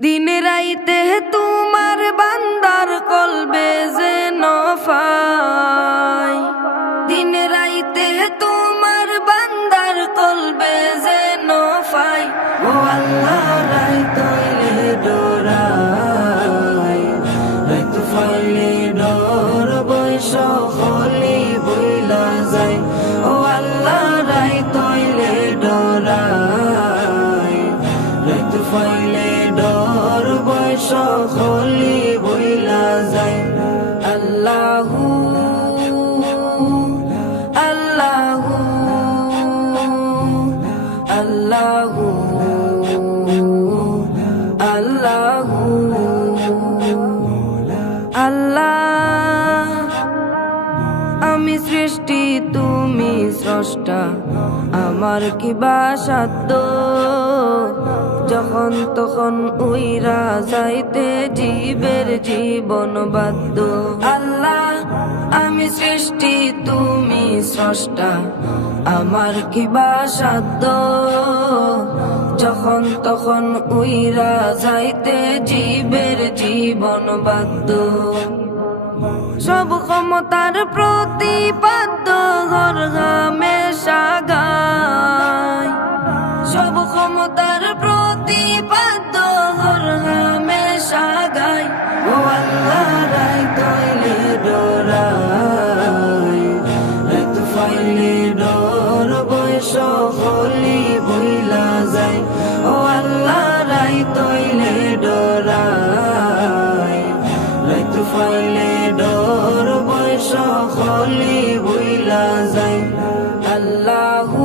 দিন রাইতে তোমার বান্দার কলবে যেন পাই, দিন রাইতে তোমার বান্দার কলবে যেন পাই। ও আল্লাহ রাইতইলে ডরাই, রাইত ফাইলে ডর বৈশ হলি বইলা যায়। ও আল্লাহ রাইতইলে ডরাই, রাইত ফাইলে ডর বৈশ হলি বইলা যায়। আল্লাহু আল্লাহু আল্লাহু আল্লাহু আল্লাহ। আমি সৃষ্টি তুমি স্রষ্টা, আমার কিবা সাধ্য, যখন তখন উইরা যাইতে জীবের জীবন বাধ্য। আল্লাহ আমি সৃষ্টি তুমি স্রষ্টা, আমার কিবা সাধ্য, যখন তখন উইরা যাইতে জীবের জীবন বাধ্য। সব ক্ষমতার প্রতিপাদ্য ঘর হামেশা গায়, সব ক্ষমতার প্রতিপাদ্য ঘর হামেশা গায়। ও আল্লাহ রাইতইলে ডরাই, রাইত ফাইলে ডর বৈশ হলি বইলা যায়। ও আল্লাহ রাইতইলে ডরাই, রাইত ফাইলে ডর বৈশ হলি বইলা যায়। আল্লাহু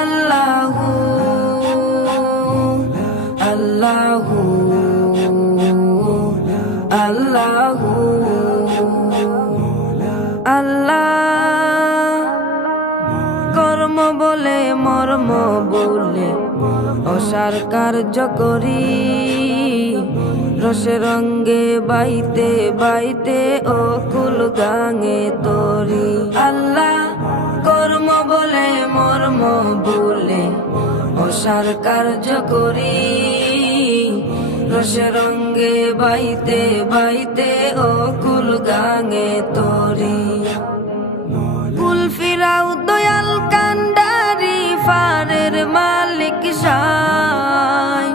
আল্লাহু আল্লাহু আল্লাহু আল্লাহ। কর্ম বলে মর্ম বলে অসার কার্য করি, রসে রঙ্গে বাইতে বাইতে অকুল গাঙে তরি। আল্লাহ কর্ম বলে মর্ম বলে অসার কার্য করি, রসে রঙ্গে বাইতে বাইতে অকুল গাঙে তরি। কুল ফিরাও দয়াল কান্ডারি ফারের মালিক সাই,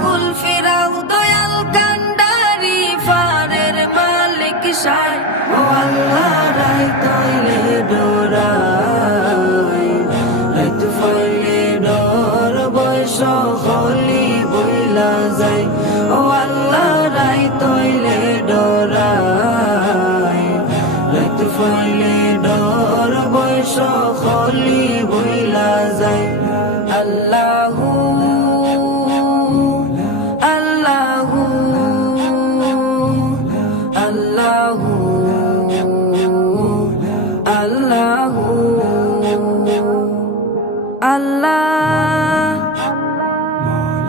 কুল ফিরাও দয়াল কান্ডারি ফারের মালিক সাই। ও আল্লাহ রাইতইলে ডরাই, রাইত ফাইলে ডর বৈশ হলি বইলা যায়। ও আল্লাহ রাইতইলে ডরাই, রাইত ফাইলে ডর বৈশ হলি বইলা যায়। আল্লাহু আল্লাহু আল্লাহু আল্লাহু আল্লাহ।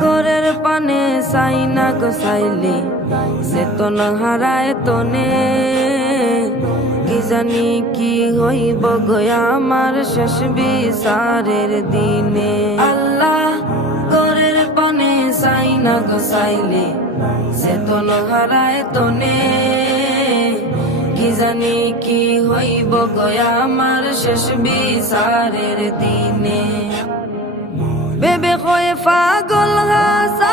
ঘরের পানে চাই না গোসাইলে চেতন হারায় তনে, কি জানি কি হইব গয়া আমার শেষ বিচারের দিনে। আল্লাহ ঘরের পানে চাই না গোসাইলে চেতন হারায় তনে, কি জানি কি হইব গয়া আমার শেষ বিচারের দিনে। বেবে হয়ে পাগল হাসা